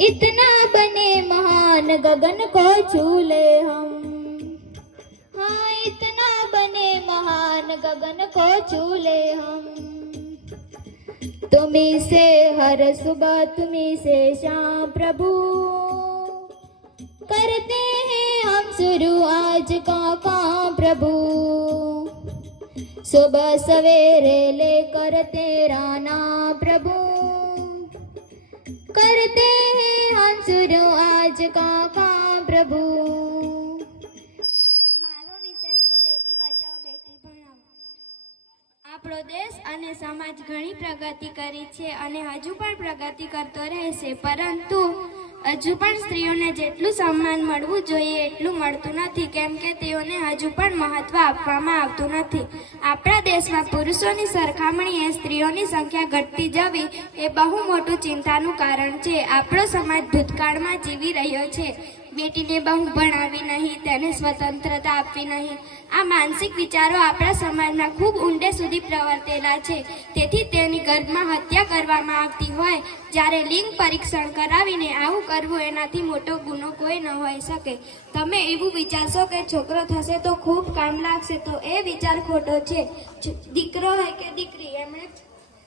इतना बने महान गगन को छू ले हम। हाँ, इतना बने महान गगन को छू ले हम। तुम्ही से हर सुबह तुम्ही से शाम प्रभु करते हैं हम शुरू आज का काम प्रभु। सुबह सवेरे लेकर तेरा नाम प्रभु करते हैं हम शुरू आज का काम प्रभु। મારો વિષય છે બેટી બચાવો બેટી ભણાવો। આપણો દેશ અને સમાજ ઘણી પ્રગતિ કરી છે અને હજુ પણ પ્રગતિ કરતો રહેશે, પરંતુ હજુ પણ સ્ત્રીઓને જેટલું સન્માન મળવું જોઈએ એટલું મળતું નથી, કેમ કે તેઓને હજુ પણ મહત્વ આપવામાં આવતું નથી। આપણા દેશમાં પુરુષોની સરખામણીએ સ્ત્રીઓની સંખ્યા ઘટતી જવી એ બહુ મોટું ચિંતાનું કારણ છે। આપણો સમાજ ભૂતકાળમાં જીવી રહ્યો છે। બેટીને બહુ ભણાવી નહીં, તેને સ્વતંત્રતા આપવી નહીં, આ માનસિક વિચારો આપણા સમાજમાં ખૂબ ઊંડે સુધી પ્રવર્તેલા છે। તેથી તેની ગર્ભમાં હત્યા કરવામાં આવતી હોય, જ્યારે લિંગ પરીક્ષણ કરાવીને આવું કરવું એનાથી મોટો ગુનો કોઈ ન હોઈ શકે। તમે એવું વિચારશો કે છોકરો થશે તો ખૂબ કામ લાગશે, તો એ વિચાર ખોટો છે। દીકરો હોય કે દીકરી,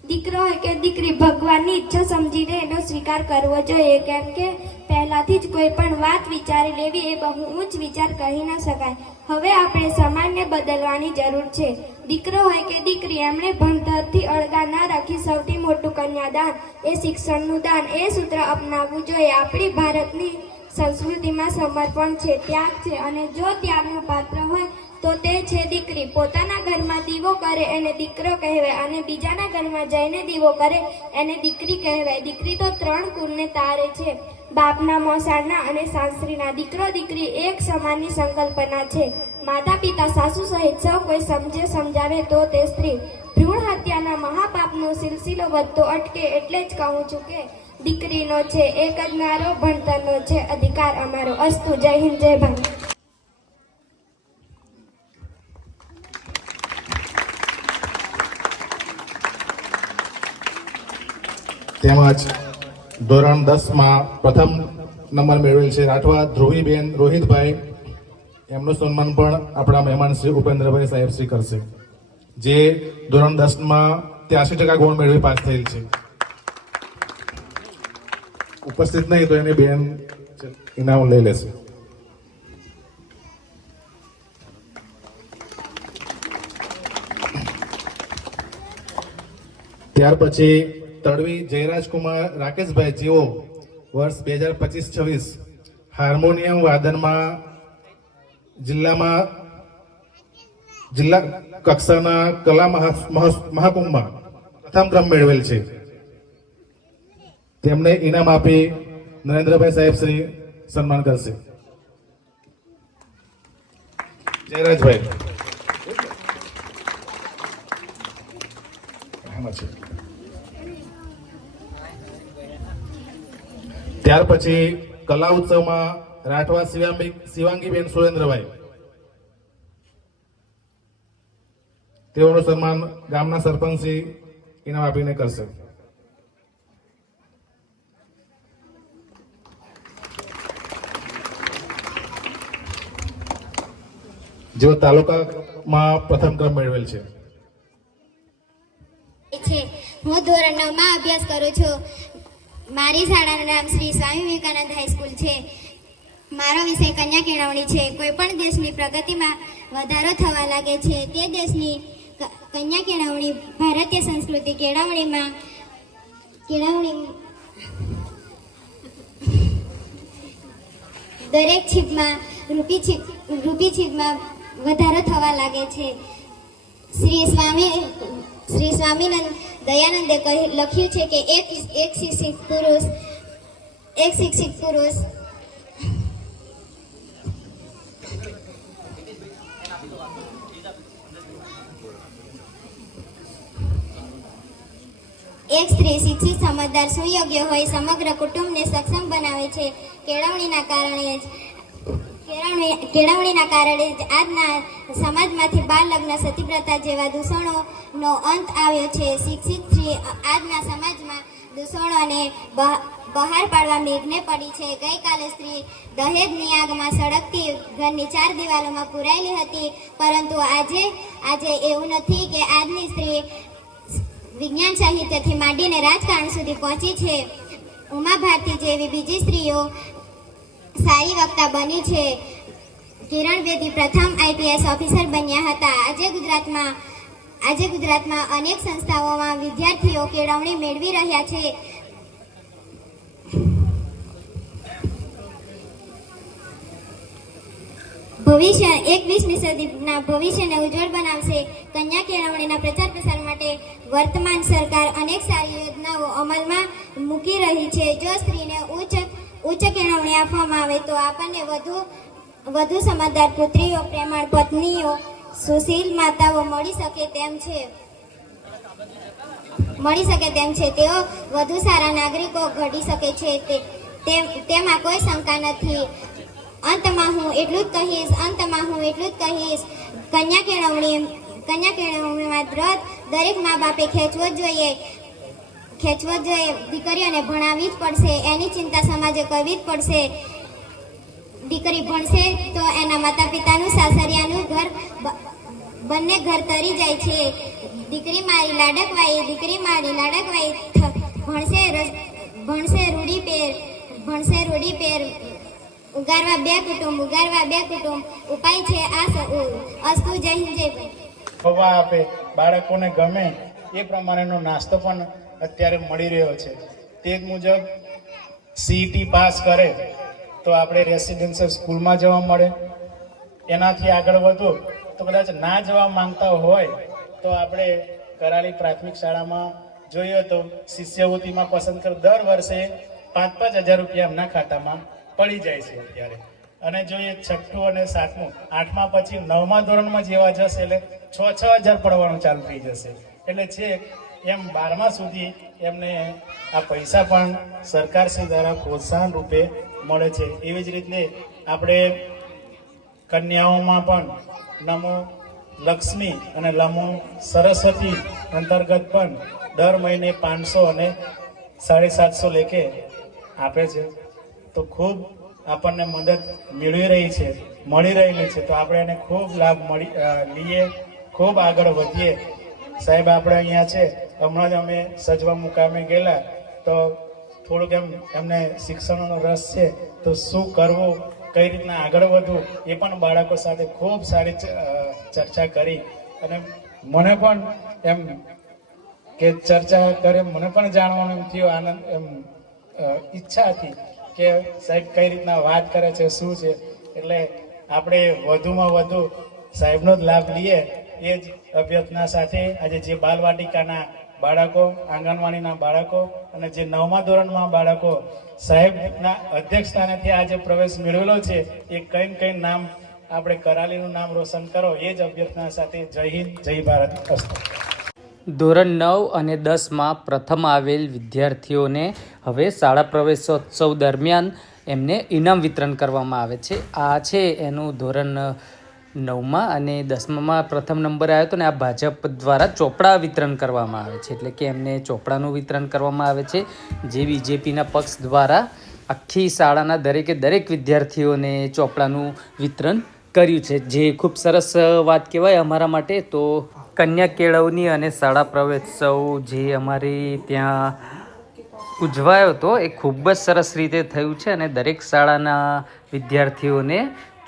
દીકરો હોય કે દીકરી, ભગવાનની ઈચ્છા સમજીને એનો સ્વીકાર કરવો જોઈએ, કેમ કે પહેલાથી જ કોઈ પણ વાત વિચારી લેવી એ બહુ ઊંચ વિચાર કહી ન શકાય। હવે આપણે સમાજને બદલવાની જરૂર છે। દીકરો હોય કે દીકરી, એમણે ભણતરથી અળગા ન રાખી સૌથી મોટું કન્યાદાન એ શિક્ષણનું દાન એ સૂત્ર અપનાવવું જોઈએ। આપણી ભારતની સંસ્કૃતિમાં સમર્પણ છે, ત્યાગ છે, અને જો ત્યાગનું પાત્ર હોય તો તે છે દીકરી। પોતાના ઘરમાં દીવો કરે એને દીકરો કહેવાય, અને બીજાના ઘરમાં જઈને દીવો કરે એને દીકરી કહેવાય। દીકરી તો 3 કુળને તારે છે, બાપના, મોસાળના અને સાસરીના। દીકરો દીકરી એક સમાનની સંકલ્પના છે। માતા પિતા સાસુ સહિત સૌ કોઈ સમજે સમજાવે તો તે સ્ત્રી। ભ્રૂણ હત્યાના મહાપાપનો સિલસિલો વધતો અટકે એટલે જ કહું છું કે દીકરીનો છે એક જ નારો, ભણતરનો છે અધિકાર અમારો। અસ્તુ। જય હિન્દ, જય ભારત। તેમજ ધોરણ 10માં પ્રથમ નંબર મેળવેલ છે રાઠવા ધ્રુવીબેન રોહિતભાઈ, એમનું સન્માન પણ આપણા મહેમાન શ્રી ઉપેન્દ્રભાઈ સાહેબ શ્રી કરશે, જે ધોરણ 10માં 83% ગુણ મેળવી પાસ થયેલ છે। ઉપસ્થિત નહીં તો એની બેન ઇનામ લઈ લેશે। ત્યાર પછી તડવી જયરાજકુમાર રાકેશભાઈ, જેઓ વર્ષ 2025-26 હાર્મોનિયમ વાદનમાં જિલ્લા કક્ષાના કલા મહાકુંભમાં પ્રથમ ક્રમ મેળવેલ છે। તેમને ઇનામ આપી નરેન્દ્રભાઈ સાહેબ શ્રી સન્માન કરશે। જયરાજભાઈ ત્યાર પછી કલા ઉત્સવમાં રાઠવા શિવાંગીબેન સુરેન્દ્રભાઈ, તેઓનું સન્માન ગામના સરપંચશ્રી ઇનામ આપીને કરશે। જેઓ તાલુકામાં પ્રથમ ક્રમ મેળવેલ છે। હું ધોરણ 9માં અભ્યાસ કરું છું। મારી શાળાનું નામ શ્રી સ્વામી વિવેકાનંદ હાઈસ્કૂલ છે। મારો વિષય કન્યા કેળવણી છે। કોઈ પણ દેશની પ્રગતિમાં વધારો થવા લાગે છે તે દેશની કન્યા કેળવણી, ભારતીય સંસ્કૃતિ કેળવણી દરેક છીપમાં રૂપી છીપમાં વધારો થવા લાગે છે। શ્રી સ્વામિનંદ દયાનંદે લખ્યું છે કે એક શિક્ષિત પુરુષ એક સ્ત્રી શિક્ષિત, સમજદાર, સુયોગ્ય હોય સમગ્ર કુટુંબને સક્ષમ બનાવે છે। કેળવણીના કારણે જ આજના સમાજમાંથી બાળ લગ્ન, સતીપ્રથા જેવા દૂષણોનો અંત આવ્યો છે। શિક્ષિત સ્ત્રી આજના સમાજમાં દૂષણોને બહાર પાડવા મેઘને પડી છે. ગઈકાલે સ્ત્રી દહેજની આગમાં સળગતી ઘરની 4 દિવાલોમાં પુરાયેલી હતી, પરંતુ આજે એવું નથી કે આજની સ્ત્રી વિજ્ઞાન સાહિત્યથી માંડીને રાજકારણ સુધી પહોંચી છે. ઉમા ભારતી જેવી બીજી સ્ત્રીઓ સારી વક્તા બની છે. કિરણ બેદી પ્રથમ આઈપીએસ ઓફિસર બન્યા હતા. આજે ગુજરાતમાં અનેક સંસ્થાઓમાં વિદ્યાર્થીઓ કેળવણી મેળવી રહ્યા છે. ભવિષ્ય 21મી સદીના ભવિષ્યને ઉજ્જવળ બનાવશે. કન્યા કેળવણીના પ્રચાર પ્રસાર માટે વર્તમાન સરકાર અનેક સારી યોજનાઓ અમલમાં મૂકી રહી છે. જો સ્ત્રીને ઉચ્ચ કેળવણી આપવામાં આવે તો આપણને વધુ સમજદાર પુત્રીઓ, પ્રેમાળ પત્નીઓ, સુશીલ માતાઓ મળી શકે તેમ છે. તેઓ વધુ સારા નાગરિકો ઘડી શકે છે, તેમાં કોઈ શંકા નથી. અંતમાં હું એટલું જ કહીશ, કન્યા કેળવણીમાં દરેક મા બાપે ખેંચવો જ જોઈએ. દીકરીઓને ભણાવવી જ પડશે, એની ચિંતા સમાજે કરવી જ પડશે. દીકરી ભણશે તો એના માતા પિતાનું, સાસરિયાનું ઘર બંને ઘર તરી જાય છે. દીકરી મારી લાડકવાઈ ભણશે રૂડી પેર ઉગારવા બે કુટુંબ ઉપાય છે આ અસ્તુ. જય હિન્દ, જય ભારત. હવા આપે, બાળકોને ગમે એ પ્રમાણેનો નાસ્તો પણ અત્યારે મળી રહ્યો છે. તે જ મુજબ સીઈટી પાસ કરે તો આપણે રેસિડેન્શિયલ સ્કૂલમાં જવા મળે. એનાથી આગળ વધો તો કદાચ ના જવા માંગતા હોય તો આપણે કરાલી પ્રાથમિક શાળામાં જોઈએ તો શિષ્યવૃત્તિમાં પસંદ કર દર વર્ષે 5,000 રૂપિયા એમના ખાતામાં પડી જાય છે અત્યારે. અને જોઈએ 6ઠું અને 7મું, 8મા પછી 9મા ધોરણમાં જેવા જશે એટલે 6,000 પડવાનું ચાલુ થઈ જશે. એટલે છે એમ 12મા સુધી એમને આ પૈસા પણ સરકારશ્રી દ્વારા પ્રોત્સાહન રૂપે મળે છે. એવી જ રીતે આપણે કન્યાઓમાં પણ નમો લક્ષ્મી અને નમો સરસ્વતી અંતર્ગત પણ દર મહિને 500 અને 750 લેખે આપે છે. તો ખૂબ આપણને મદદ મળી રહેલી છે. તો આપણે એને ખૂબ લાભ લઈએ, ખૂબ આગળ વધીએ. સાહેબ આપણે અહીંયા છે, હમણાં જ અમે સજવા મુકામે ગયેલા તો થોડુંક એમને શિક્ષણનો રસ છે, તો શું કરવું, કઈ રીતના આગળ વધવું એ પણ બાળકો સાથે ખૂબ સારી ચર્ચા કરી. અને મને પણ એમ કે ચર્ચા કરે મને પણ જાણવાનું એમ થયો આનંદ, ઈચ્છા હતી કે સાહેબ કઈ રીતના વાત કરે છે, શું છે. એટલે આપણે વધુમાં વધુ સાહેબનો જ લાભ લઈએ એ જ અભ્યર્થના સાથે આજે જે બાલવાટિકાના બાળકો, આંગણવાડીના બાળકો અને જે 9મા ધોરણમાં બાળકો સાહેબના અધ્યક્ષસ્થાનેથી આજે પ્રવેશ મેળવેલો છે, એ કઈ નામ આપણે કરાલીનું નામ રોશન કરો એ જ અભ્યર્થના સાથે જય હિન્દ, જય ભારત. ધોરણ 9 અને 10માં પ્રથમ આવેલ વિદ્યાર્થીઓને હવે શાળા પ્રવેશોત્સવ દરમિયાન એમને ઇનામ વિતરણ કરવામાં આવે છે. આ છે એનું ધોરણ 9માં અને 10માં પ્રથમ નંબર આવ્યો હતો ને આ ભાજપ દ્વારા ચોપડા વિતરણ કરવામાં આવે છે. એટલે કે એમને ચોપડાનું વિતરણ કરવામાં આવે છે, જે બીજેપીના પક્ષ દ્વારા આખી શાળાના દરેક વિદ્યાર્થીઓને ચોપડાનું વિતરણ કર્યું છે, જે ખૂબ સરસ વાત કહેવાય અમારા માટે. તો કન્યા કેળવણી અને શાળા પ્રવેશોત્સવ જે અમારી ત્યાં ઉજવાયો હતો એ ખૂબ જ સરસ રીતે થયું છે. અને દરેક શાળાના વિદ્યાર્થીઓને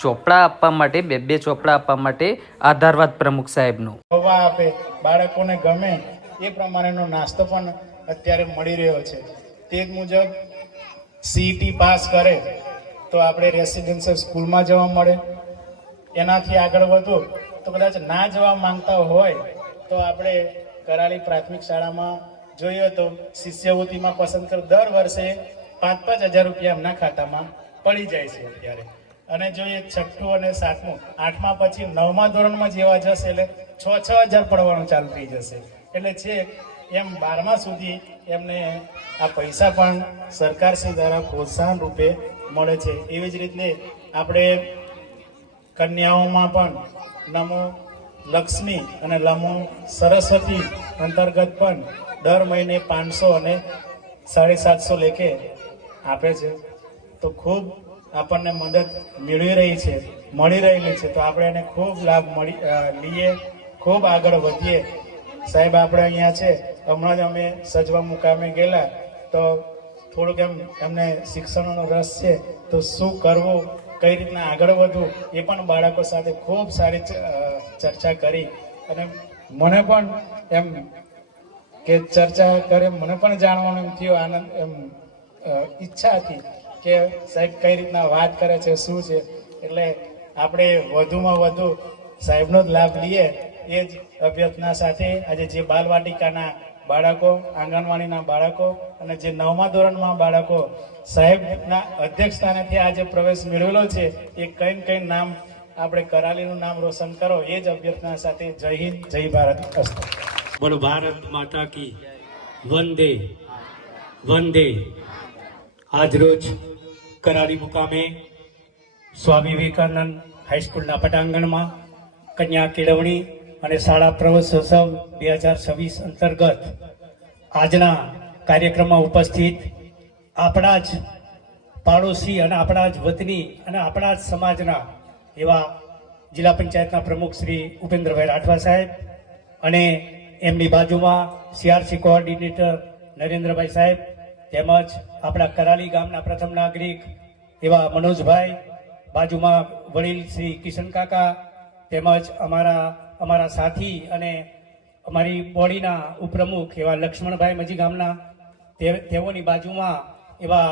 ચોપડા આપવા માટે, 2 ચોપડા આપવા માટે આધારવાદ પ્રમુખ સાહેબનો હવા આપે, બાળકોને ગમે એ પ્રમાણેનો નાસ્તો પણ અત્યારે મળી રહ્યો છે. તે જ મુજબ સીઈટી પાસ કરે તો આપણે રેસિડેન્શિયલ સ્કૂલમાં જવા મળે. એનાથી આગળ વધો તો કદાચ ના જવા માંગતા હોય તો આપણે કરાલી પ્રાથમિક શાળામાં જોઈએ તો શિષ્યવૃત્તિમાં પસંદ કર દર વર્ષે 5,000 રૂપિયા એમના ખાતામાં પડી જાય છે અત્યારે. અને જોઈએ 6ઠું અને 7મું, 8મા પછી 9મા ધોરણમાં જેવા જશે એટલે 6,000 પડવાનું ચાલુ થઈ જશે. એટલે છે એમ 12મા સુધી એમને આ પૈસા પણ સરકારશ્રી દ્વારા પ્રોત્સાહન રૂપે મળે છે. એવી જ રીતે આપણે કન્યાઓમાં પણ નમો લક્ષ્મી અને નમો સરસ્વતી અંતર્ગત પણ દર મહિને 500 અને 750 લેખે આપે છે, તો ખૂબ આપણને મદદ મળી રહેલી છે. તો આપણે એને ખૂબ લાભ લઈએ, ખૂબ આગળ વધીએ. સાહેબ આપણે અહીંયા છે, હમણાં જ અમે સજવા મુકામે ગયેલા, તો થોડુંક એમને શિક્ષણનો રસ છે, તો શું કરવું, કઈ રીતના આગળ વધવું, એ પણ બાળકો સાથે ખૂબ સારી ચર્ચા કરી. અને મને પણ એમ કે ચર્ચા કરે, મને પણ જાણવાનું એમ થયું, આનંદ એમ ઈચ્છા હતી કે સાહેબ કઈ રીતના વાત કરે છે, શું છે. એટલે આપણે વધુમાં વધુ સાહેબનો જ લાભ લઈએ, એ જ અભ્યર્થના સાથે આજે જે બાલવાટિકાના બાળકો, આંગણવાડીના બાળકો અને જે 9મા ધોરણમાં બાળકો સાહેબના અધ્યક્ષ સ્થાનેથી આજે પ્રવેશ મેળવેલો છે, એ કઈ નામ આપણે કરાલીનું નામ રોશન કરો, એ જ અભ્યર્થના સાથે જય હિન્દ, જય ભારત. અસ્તુ. બોલો ભારત માતા કી વંદે વંદે. આજરોજ કરાલી મુકામે સ્વામી વિવેકાનંદ હાઈસ્કૂલના પટાંગણમાં કન્યા કેળવણી અને શાળા પ્રવેશોત્સવ 2026 અંતર્ગત આજના કાર્યક્રમમાં ઉપસ્થિત આપણા જ પાડોશી અને આપણા જ વતની અને આપણા જ સમાજના એવા જિલ્લા પંચાયતના પ્રમુખ શ્રી ઉપેન્દ્રભાઈ રાઠવા સાહેબ અને એમની બાજુમાં CRC કોઓર્ડિનેટર નરેન્દ્રભાઈ સાહેબ, તેમજ આપણા કરાલી ગામના પ્રથમ નાગરિક એવા મનોજભાઈ, બાજુમાં વડીલ શ્રી કિશન કાકા, તેમજ અમારા સાથી અને અમારી બોડીના ઉપપ્રમુખ એવા લક્ષ્મણભાઈ મજી ગામના, તેઓની બાજુમાં એવા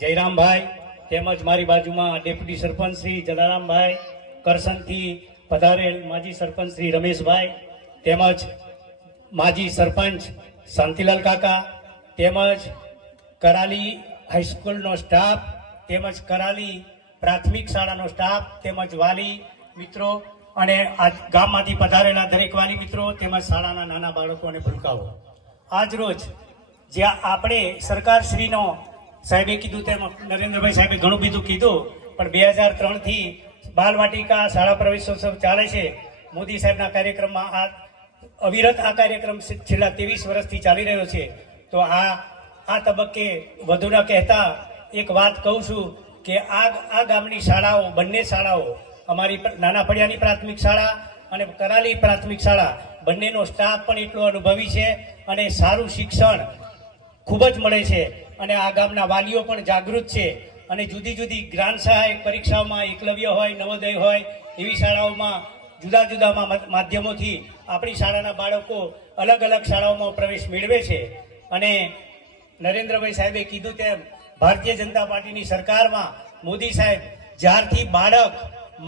જયરામભાઈ, તેમજ મારી બાજુમાં ડેપ્યુટી સરપંચ શ્રી જલારામભાઈ, કરસનથી પધારેલ માજી સરપંચ શ્રી રમેશભાઈ, તેમજ માજી સરપંચ શાંતિલાલ કાકા, તેમજ કરાલી હાઈસ્કૂલનો સ્ટાફ, તેમજ કરાલી પ્રાથમિક શાળાનો સ્ટાફ, તેમજ વાલી મિત્રો અને આ ગામમાંથી પધારેલા દરેક વાલી મિત્રો, તેમજ શાળાના નાના બાળકો અને ભૂલકાઓ. આજ રોજ જ્યાં આપણે સરકારશ્રીનો, સાહેબે કીધું તેમ નરેન્દ્રભાઈ સાહેબે ઘણું બધું કીધું, પણ 2003થી બાલવાટિકા શાળા પ્રવેશોત્સવ ચાલે છે. મોદી સાહેબના કાર્યક્રમમાં આ અવિરત આ કાર્યક્રમ છેલ્લા 23 વર્ષથી ચાલી રહ્યો છે. તો આ તબક્કે વધુ ન કહેતા એક વાત કહું છું કે આ ગામની શાળાઓ, બંને શાળાઓ, અમારી નાના ફળિયાની પ્રાથમિક શાળા અને કરાલી પ્રાથમિક શાળા, બંનેનો સ્ટાફ પણ એટલો અનુભવી છે અને સારું શિક્ષણ ખૂબ જ મળે છે. અને આ ગામના વાલીઓ પણ જાગૃત છે અને જુદી જુદી જ્ઞાન સહાયક પરીક્ષાઓમાં, એકલવ્ય હોય, નવોદય હોય, એવી શાળાઓમાં જુદા જુદા માધ્યમોથી આપણી શાળાના બાળકો અલગ અલગ શાળાઓમાં પ્રવેશ મેળવે છે. અને નરેન્દ્રભાઈ સાહેબે કીધું તેમ ભારતીય જનતા પાર્ટીની સરકારમાં મોદી સાહેબ જ્યારથી બાળક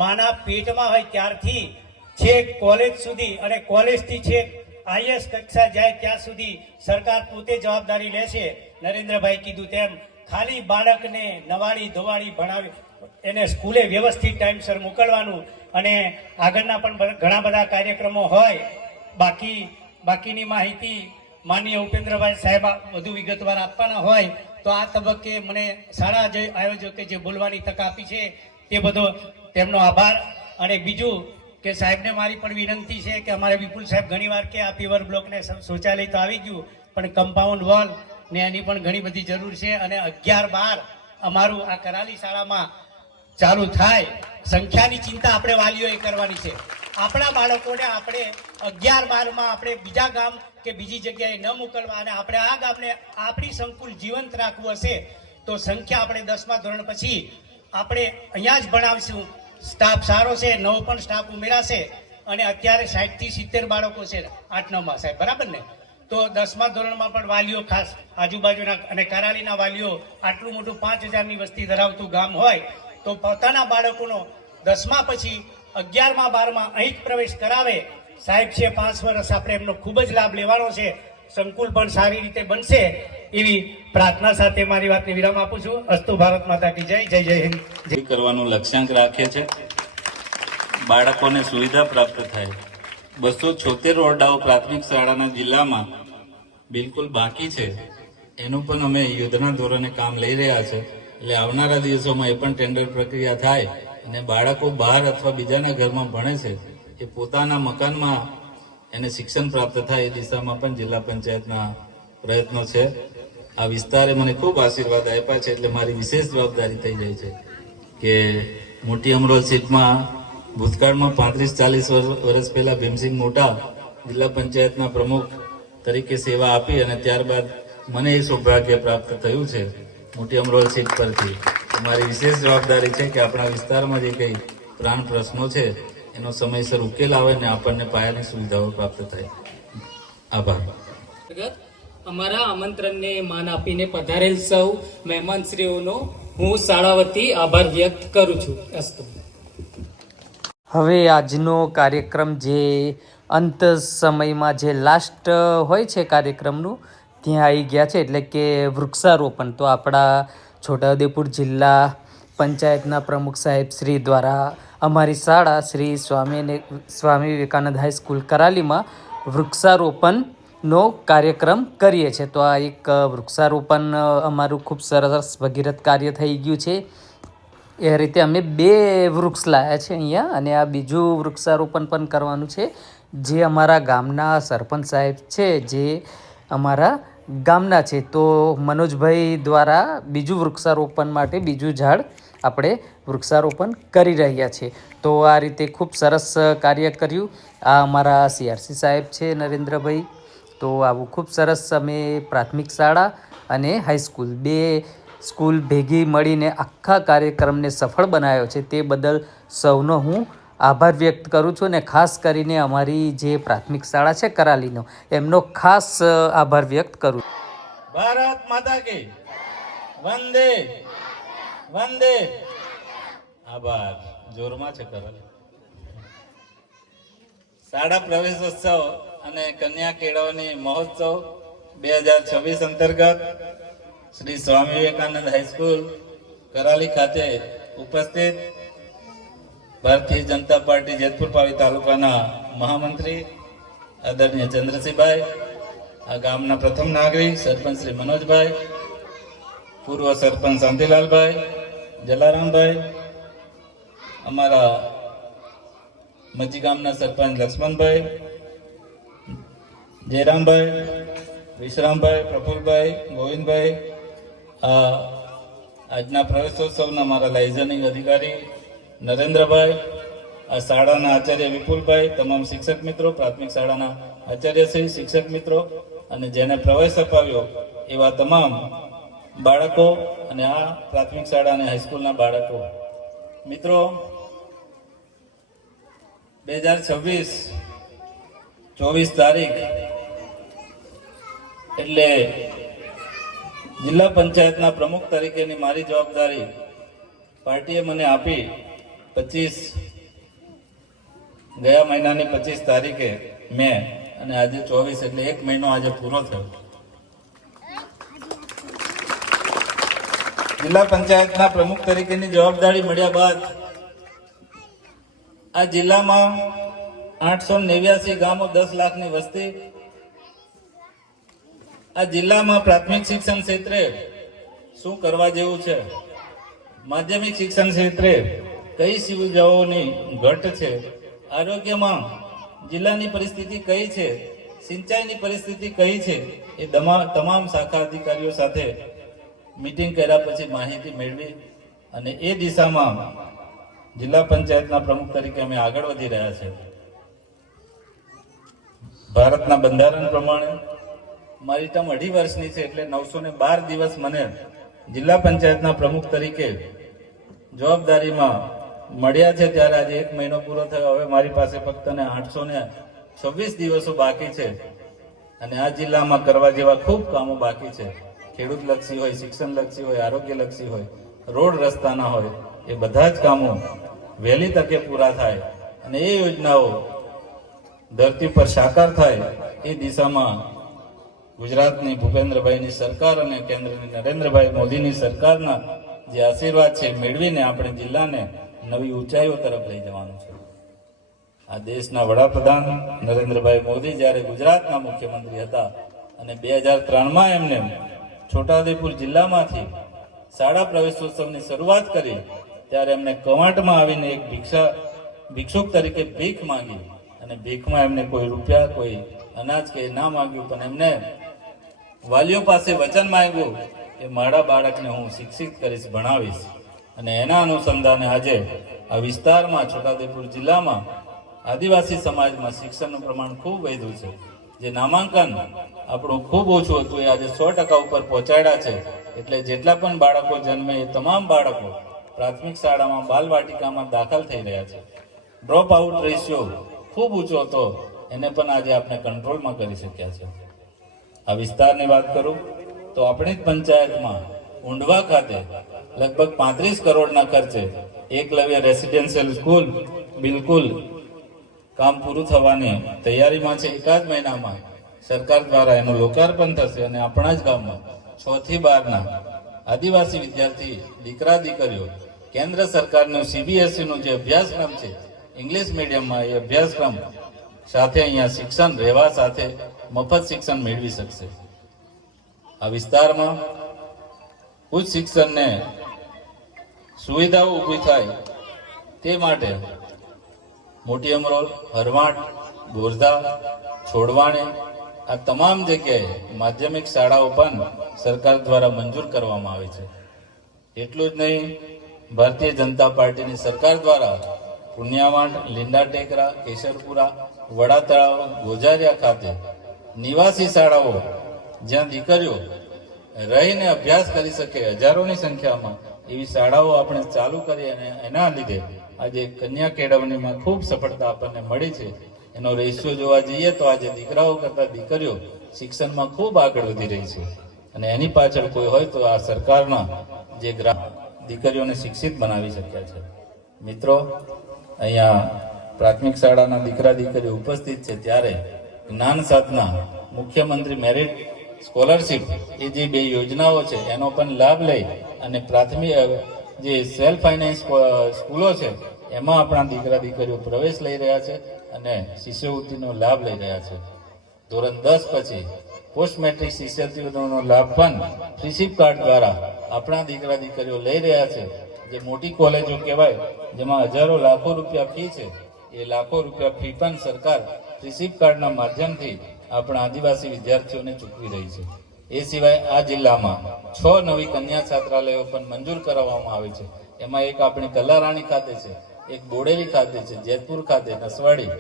માના પેટમાં હોય ત્યારથી છેક કોલેજ સુધી અને કોલેજથી છેક IAS કક્ષા જાય ત્યાં સુધી સરકાર પોતે જવાબદારી લે છે. નરેન્દ્રભાઈ કીધું તેમ ખાલી બાળકને નવાડી ધોવાડી ભણાવી એને સ્કૂલે વ્યવસ્થિત ટાઈમસર મોકલવાનું અને આગળના પણ ઘણા બધા કાર્યક્રમો હોય. બાકીની માહિતી માનનીય ઉપેન્દ્રભાઈ સાહેબ વધુ વિગતવાર આપવાના હોય તો આ તબક્કે મને શાળા જે આયોજકે જે બોલવાની તક આપી છે તે બધો તેમનો આભાર. અને બીજું કે સાહેબને મારી પણ વિનંતી છે કે અમારે વિપુલ સાહેબ ઘણીવાર કે આ પીવર બ્લોકને શૌચાલય તો આવી ગયું, પણ કમ્પાઉન્ડ વોલ ને એની પણ ઘણી બધી જરૂર છે. અને 11-12 અમારું આ કરાલી શાળામાં ચાલુ થાય. સંખ્યાની ચિંતા આપણે વાલીઓએ કરવાની છે. આપણા બાળકોને આપણે 11-12માં આપણે બીજા ગામ કે બીજી જગ્યાએ ન મોકલવા અને આપણે આ ગામને આપણી સંકુલ જીવંત રાખવું હશે તો સંખ્યા આપણે 10મા ધોરણ પછી આપણે અહીંયા જ ભણાવીશું. સ્ટાફ સારો છે, નવો પણ સ્ટાફ ઉમેરાશે અને અત્યારે 60 થી 70 બાળકો છે 8-9માં સાહેબ, બરાબર ને? તો 10મા ધોરણમાં પણ વાલીઓ ખાસ આજુબાજુના અને કરાલીના વાલીઓ આટલું મોટું 5000ની વસ્તી ધરાવતું ગામ હોય તો પોતાના બાળકોનો 10મા પછી 11માં 12માં અહીં જ પ્રવેશ કરાવે. સાહેબ છે 5 વર્ષ આપણે એમનો ખૂબ જ લાભ લેવાનો છે. સંકુલ પણ સારી રીતે બનશે એવી પ્રાર્થના સાથે મારી વાતને વિરામ આપું છું. અસ્તુ ભારત માતા કી જય. જય જય હિન્દ. કરવાનું લક્ષ્યાંક રાખે છે. બાળકોને સુવિધા પ્રાપ્ત થાય. 276 ઓરડાઓ પ્રાથમિક શાળાના જિલ્લામાં બિલકુલ બાકી છે. એનું પણ અમે યુદ્ધના ધોરણે કામ લઈ રહ્યા છે. એટલે આવનારા દિવસોમાં એ પણ ટેન્ડર પ્રક્રિયા થાય અને બાળકો બહાર અથવા બીજાના ઘરમાં ભણે છે એ પોતાના મકાનમાં એને શિક્ષણ પ્રાપ્ત થાય એ દિશામાં પણ જિલ્લા પંચાયતના પ્રયત્નો છે. આ વિસ્તારે મને ખૂબ આશીર્વાદ આપ્યા છે, એટલે મારી વિશેષ જવાબદારી થઈ જાય છે કે મોટી અમરોલ સીટમાં ભૂતકાળમાં 35-40 વર્ષ પહેલા ભીમસિંહ મોટા જિલ્લા પંચાયતના પ્રમુખ તરીકે સેવા આપી અને ત્યારબાદ મને એ સૌભાગ્ય પ્રાપ્ત થયું છે મોટી અમરોલ સીટ પરથી. મારી વિશેષ જવાબદારી છે કે આપણા વિસ્તારમાં જે કંઈ પ્રાણ પ્રશ્નો છે એનો સમયસર ઉકેલ આવે ને આપણને પાયાની સુવિધાઓ પ્રાપ્ત થાય. આભાર. અમારા આમંત્રણને માન આપીને પધારેલ સૌ મહેમાનશ્રીઓનો હું શાળા વતી આભાર વ્યક્ત કરું છું. અસ્તુ. હવે આજનો કાર્યક્રમ જે અંત સમયમાં જે લાસ્ટ હોય છે કાર્યક્રમનું ત્યાં આવી ગયા છે, એટલે કે વૃક્ષારોપણ. તો આપણા છોટાઉદેપુર જિલ્લા પંચાયતના પ્રમુખ સાહેબ શ્રી દ્વારા અમારી શાળા શ્રી સ્વામી વિવેકાનંદ હાઈસ્કૂલ કરાલીમાં વૃક્ષારોપણનો કાર્યક્રમ કરીએ છીએ. તો આ એક વૃક્ષારોપણ અમારું ખૂબ સરસ ભગીરથ કાર્ય થઈ ગયું છે. એ રીતે અમે 2 વૃક્ષ લાવ્યા છે અહીંયા, અને આ બીજું વૃક્ષારોપણ પણ કરવાનું છે જે અમારા ગામના સરપંચ સાહેબ છે, જે અમારા ગામના છે. તો મનોજભાઈ દ્વારા બીજું વૃક્ષારોપણ માટે બીજું ઝાડ આપણે વૃક્ષારોપણ કરી રહ્યા છીએ. તો આ રીતે ખૂબ સરસ કાર્ય કર્યું. આ અમારા CRC સાહેબ છે નરેન્દ્રભાઈ. તો આવું ખૂબ સરસ અમે પ્રાથમિક શાળા અને હાઈસ્કૂલ 2 સ્કૂલ ભેગી મળીને આખા કાર્યક્રમને સફળ બનાવ્યો છે. તે બદલ સૌનો હું આભાર વ્યક્ત કરું છું, અને ખાસ કરીને અમારી જે પ્રાથમિક શાળા છે કરાલીનો એમનો ખાસ આભાર વ્યક્ત કરું. ભારત માતા કી વંદે વંદે. આભાર. જોરમાં છે કરાલી. શાળા પ્રવેશોત્સવ અને કન્યા કેળવણી મહોત્સવ 2026 અંતર્ગત શ્રી સ્વામી વિવેકાનંદ હાઈસ્કૂલ કરાલી ખાતે ઉપસ્થિત ભારતીય જનતા પાર્ટી જેતપુર પાવી તાલુકાના મહામંત્રી આદરણીય ચંદ્રસિંહભાઈ, આ ગામના પ્રથમ નાગરિક સરપંચ શ્રી મનોજભાઈ, પૂર્વ સરપંચ શાંતિલાલભાઈ, જલારામભાઈ, અમારા મજી ગામના સરપંચ લક્ષ્મણભાઈ, જયરામભાઈ, વિશ્રામભાઈ, પ્રફુલભાઈ, ગોવિંદભાઈ, આજના પ્રવેશોત્સવના મારા લાયઝનિંગ અધિકારી નરેન્દ્રભાઈ, આ શાળાના આચાર્ય વિપુલભાઈ, તમામ શિક્ષક મિત્રો, પ્રાથમિક શાળાના આચાર્યશ્રી, શિક્ષક મિત્રો અને જેને પ્રવેશ અપાવ્યો એવા તમામ બાળકો અને આ પ્રાથમિક શાળા અને હાઈસ્કૂલના બાળકો મિત્રો, 2026-24 તારીખ એટલે જિલ્લા પંચાયતના પ્રમુખ તરીકેની મારી જવાબદારી પાર્ટીએ મને આપી. 25 ગયા મહિનાની 25 તારીખે મેં, અને આજે 24 એટલે 1 મહિનો આજે પૂરો થયો. જિલ્લા પંચાયતના પ્રમુખ તરીકેની જવાબદારી મળ્યા બાદ આ જિલ્લામાં 889 ગામો, 10 લાખની વસ્તી. આ જિલ્લામાં પ્રાથમિક શિક્ષણ ક્ષેત્રે શું કરવા જેવું છે, માધ્યમિક શિક્ષણ ક્ષેત્રે કઈ સુવિધાઓની ઘટ છે, આરોગ્યમાં જિલ્લાની પરિસ્થિતિ કઈ છે, સિંચાઈની પરિસ્થિતિ કઈ છે, એ તમામ શાખા અધિકારીઓ સાથે મીટિંગ કર્યા પછી માહિતી મેળવી અને એ દિશામાં જિલ્લા પંચાયતના પ્રમુખ તરીકે અમે આગળ વધી રહ્યા છે. ભારતના બંધારણ પ્રમાણે મારી ટર્મ 2.5 વર્ષની છે, એટલે 912 દિવસ મને જિલ્લા પંચાયતના પ્રમુખ તરીકે જવાબદારીમાં મળ્યા છે. ત્યારે આજે 1 મહિનો પૂરો થયો. હવે મારી પાસે ફક્ત 826 દિવસો બાકી છે અને આ જિલ્લામાં કરવા જેવા ખૂબ કામો બાકી છે. ખેડૂત લક્ષી હોય, શિક્ષણ લક્ષી હોય, આરોગ્ય લક્ષી હોય, રોડ રસ્તાના હોય, એ બધા જ કામો વહેલી તકે પૂરા થાય અને એ યોજનાઓ ધરતી પર સાકાર થાય એ દિશામાં ગુજરાતની ભૂપેન્દ્રભાઈની સરકાર અને કેન્દ્રની નરેન્દ્રભાઈ મોદીની સરકારના જે આશીર્વાદ છે મેળવીને આપણે જિલ્લાને નવી ઊંચાઈઓ તરફ લઈ જવાનું છે. આ દેશના વડાપ્રધાન નરેન્દ્રભાઈ મોદી જ્યારે ગુજરાતના મુખ્યમંત્રી હતા અને 2003માં એમને છોટાઉદેપુર જિલ્લામાંથી શાળા પ્રવેશોત્સવની શરૂઆત કરી, ત્યારે એમને કવાંટમાં આવીને એક ભિક્ષુક તરીકે ભીખ માંગી અને ભીખમાં એમને કોઈ રૂપિયા, કોઈ અનાજ કે ના માંગ્યું, પણ એમને વાલીઓ પાસે વચન માંગ્યું કે મારા બાળકને હું શિક્ષિત કરીશ, ભણાવીશ. અને એના અનુસંધાને આજે આ વિસ્તારમાં છોટાઉદેપુર જિલ્લામાં આદિવાસી સમાજમાં શિક્ષણનું પ્રમાણ ખૂબ વધ્યું છે. જે નામાંકન આપણું ખૂબ ઓછું હતું એ આજે 100% ઉપર પહોંચાડ્યા છે. એટલે જેટલા પણ બાળકો જન્મે એ તમામ બાળકો પ્રાથમિક શાળામાં બાલવાટિકામાં દાખલ થઈ રહ્યા છે. ડ્રોપ આઉટ રેશિયો ખૂબ ઊંચો હતો, એને પણ આજે આપણે કંટ્રોલમાં કરી શક્યા છે. આ વિસ્તારની વાત કરું તો આપણી જ પંચાયતમાં ઊંડવા ખાતે લગભગ 35 કરોડના ખર્ચે એકલવ્ય રેસિડેન્શિયલ સ્કૂલ બિલકુલ કામ પૂરું થવાની તૈયારીમાં છે. એકાદ મહિનામાં સરકાર દ્વારા એનું લોકાર્પણ થશે અને આપણા જ ગામમાં 6 થી 12ના આદિવાસી વિદ્યાર્થી દીકરા દીકરીઓ કેન્દ્ર સરકારનું CBSE નું જે અભ્યાસક્રમ છે ઇંગ્લિશ મીડિયમમાં, એ અભ્યાસક્રમ સાથે અહીંયા શિક્ષણ રહેવા સાથે મફત શિક્ષણ મેળવી શકશે. આ વિસ્તારમાં ઉચ્ચ શિક્ષણને સુવિધાઓ ઊભી થાય તે માટે મોટી અમરોલ, હરવાટ, બોરધા, છોડવાણી આ તમામ જગ્યાએ માધ્યમિક શાળાઓ પણ સરકાર દ્વારા મંજૂર કરવામાં આવી છે. એટલું જ નહીં, ભારતીય જનતા પાર્ટીની સરકાર દ્વારા પુણ્યાવાંડ, લીંડા ટેકરા, કેશરપુરા, વડા તળાવ, ગોજારિયા ખાતે નિવાસી શાળાઓ જ્યાં દીકરીઓ રહીને અભ્યાસ કરી શકે હજારોની સંખ્યામાં એવી શાળાઓ આપણે ચાલુ કરી અને એના લીધે આજે કન્યા કેળવણીમાં ખૂબ સફળતા આપણને મળી છે. એનો રેશિયો જોવા જઈએ તો આજે દીકરાઓ કરતાં દીકરીઓ શિક્ષણમાં ખૂબ આગળ વધી રહી છે. અને એની પાછળ કોઈ હોય તો આ સરકારના જે દીકરીઓને શિક્ષિત બનાવી શક્યા છે. મિત્રો, અહીંયા પ્રાથમિક શાળાના દીકરા દીકરીઓ ઉપસ્થિત છે ત્યારે જ્ઞાન સાધના, મુખ્યમંત્રી મેરિટ સ્કોલરશિપ એ જે 2 યોજનાઓ છે એનો પણ લાભ લઈ અને પ્રાથમિક જે સેલ્ફ ફાઇનાન્સ સ્કૂલો છે એમાં આપણા દીકરા દીકરીઓ પ્રવેશ લઈ રહ્યા છે અને શિષ્યવૃત્તિનો લાભ લઈ રહ્યા છે. ધોરણ 10 પછી પોસ્ટ મેટ્રિક શિષ્યવૃત્તિનો લાભ પણ ફ્રીશીપ કાર્ડ દ્વારા આપણા દીકરા દીકરીઓ લઈ રહ્યા છે. જે મોટી કોલેજો કહેવાય જેમાં હજારો લાખો રૂપિયા ફી છે, એ લાખો રૂપિયા ફી પણ સરકાર ફ્રીશીપ કાર્ડના માધ્યમથી આપણા આદિવાસી વિદ્યાર્થીઓને ચૂકવી રહી છે. એ સિવાય આ જિલ્લામાં 6 નવી કન્યા છાત્રાલયો પણ મંજૂર કરાવવામાં આવી છે. એમાં એક આપણી કલારાણી ખાતે છે, એક બોડેલી ખાતે છે, જેતપુર ખાતે, નસવાડી.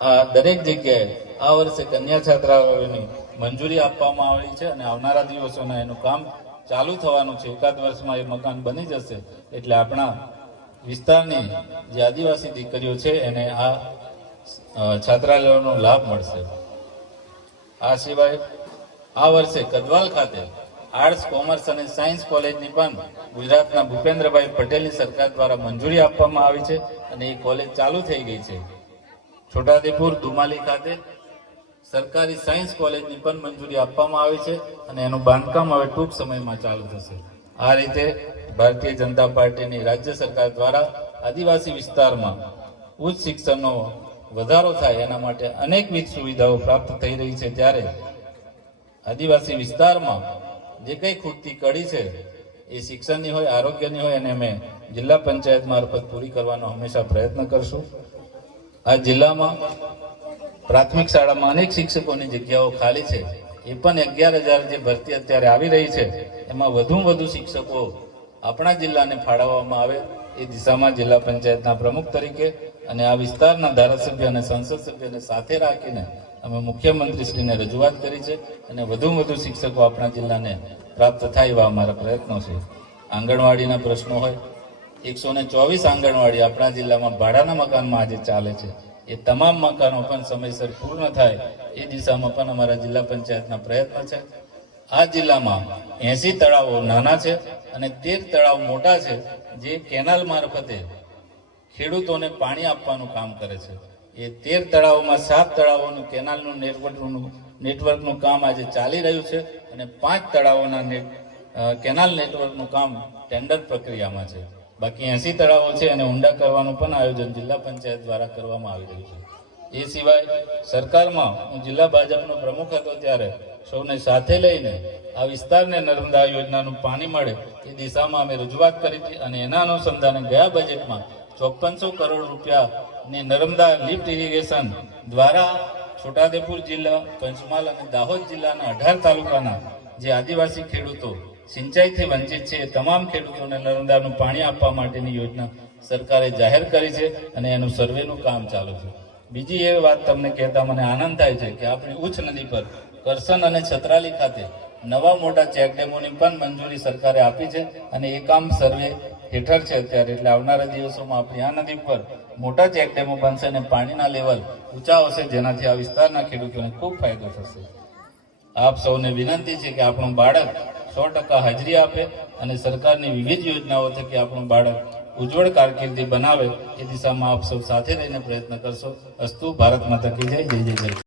આ દરેક જગ્યાએ આ વર્ષે કન્યા છાત્રાલયોની મંજૂરી આપવામાં આવી છે અને આવનારા દિવસોમાં એનું કામ ચાલુ થવાનું છે. એકાદ વર્ષમાં એ મકાન બની જશે એટલે આપણા વિસ્તારની જે આદિવાસી દીકરીઓ છે એને આ છાત્રાલયોનો લાભ મળશે. આ સિવાય આ વર્ષે કદવાલ ખાતે આર્ટ્સ, કોમર્સ અને સાયન્સ કોલેજની પણ ગુજરાતના ભૂપેન્દ્રભાઈ પટેલની સરકાર દ્વારા મંજૂરી આપવામાં આવી છે અને એ કોલેજ ચાલુ થઈ ગઈ છે. છોટાઉદેપુર દુમાલી ખાતે સરકારી સાયન્સ કોલેજની પણ મંજૂરી આપવામાં આવી છે અને એનું બાંધકામ હવે ટૂંક સમયમાં ચાલુ થશે. આ રીતે ભારતીય જનતા પાર્ટીની રાજ્ય સરકાર દ્વારા આદિવાસી વિસ્તારમાં ઉચ્ચ શિક્ષણનો વધારો થાય એના માટે અનેકવિધ સુવિધાઓ પ્રાપ્ત થઈ રહી છે. ત્યારે આદિવાસી વિસ્તારમાં જે કંઈ ખૂટતી કડી છે એ શિક્ષણની હોય, આરોગ્યની હોય, અને અમે જિલ્લા પંચાયત મારફત પૂરી કરવાનો હંમેશા પ્રયત્ન કરશું. આ જિલ્લામાં પ્રાથમિક શાળામાં અનેક શિક્ષકોની જગ્યાઓ ખાલી છે. એ પણ 11,000 જે ભરતી અત્યારે આવી રહી છે એમાં વધુમાં વધુ શિક્ષકો આપણા જિલ્લાને ફાળવવામાં આવે એ દિશામાં જિલ્લા પંચાયતના પ્રમુખ તરીકે અને આ વિસ્તારના ધારાસભ્ય અને સંસદ સભ્યને સાથે રાખીને અમે મુખ્યમંત્રીશ્રીને રજૂઆત કરી છે અને વધુમાં વધુ શિક્ષકો આપણા જિલ્લાને પ્રાપ્ત થાય એવા અમારા પ્રયત્નો છે. આંગણવાડીના પ્રશ્નો હોય, 124 આંગણવાડી આપણા જિલ્લામાં ભાડાના મકાનમાં આજે ચાલે છે. એ તમામ મકાનો પણ સમયસર પૂર્ણ થાય એ દિશામાં પણ અમારા જિલ્લા પંચાયતના પ્રયત્ન છે. આ જિલ્લામાં 80 તળાવો નાના છે અને 13 તળાવ મોટા છે જે કેનાલ મારફતે ખેડૂતોને પાણી આપવાનું કામ કરે છે. એ 13 તળાવોમાં 7 તળાવોનું કેનાલનું નેટવર્કનું કામ આજે ચાલી રહ્યું છે અને 5 તળાવોના કેનાલ નેટવર્કનું કામ ટેન્ડર પ્રક્રિયામાં છે. બાકી 80 તળાવો છે અને ઊંડા કરવાનું પણ આયોજન જિલ્લા પંચાયત દ્વારા કરવામાં આવી રહ્યું છે. એ સિવાય સરકારમાં હું જિલ્લા ભાજપનો પ્રમુખ હતો ત્યારે સૌને સાથે લઈને આ વિસ્તારને નર્મદા યોજનાનું પાણી મળે એ દિશામાં અમે રજૂઆત કરી હતી અને એના અનુસંધાને ગયા બજેટમાં 5400 કરોડ રૂપિયાની નર્મદા લિફ્ટ ઇરિગેશન દ્વારા છોટાઉદેપુર જિલ્લા, પંચમહાલ અને દાહોદ જિલ્લાના 18 તાલુકાના જે આદિવાસી ખેડૂતો સિંચાઈથી વંચિત છે એ તમામ ખેડૂતોને નર્મદાનું પાણી આપવા માટેની યોજના સરકારે જાહેર કરી છે અને એનું સર્વેનું કામ ચાલુ છે. બીજી એ વાત તમને કહેતા મને આનંદ થાય છે કે આપણી ઉચ્ચ નદી પર કરસન અને છત્રાલી ખાતે નવા મોટા ચેકડેમોની પણ મંજૂરી સરકારે આપી છે અને એ કામ સર્વે હેઠળ છે અત્યારે. એટલે આવનારા દિવસોમાં આપણી આ નદી પર મોટા ચેકડેમો બનશે અને પાણીના લેવલ ઊંચા આવશે, જેનાથી આ વિસ્તારના ખેડૂતોને ખૂબ ફાયદો થશે. આપ સૌને વિનંતી છે કે આપણું બાળક 100% હાજરી આપે અને સરકારની વિવિધ યોજનાઓ થકી આપણું બાળક ઉજ્જવળ કારકિર્દી બનાવે એ દિશામાં આપ સૌ સાથે રહીને પ્રયત્ન કરશો. અસ્તુ. ભારત માતા કી જય. જય જય જય.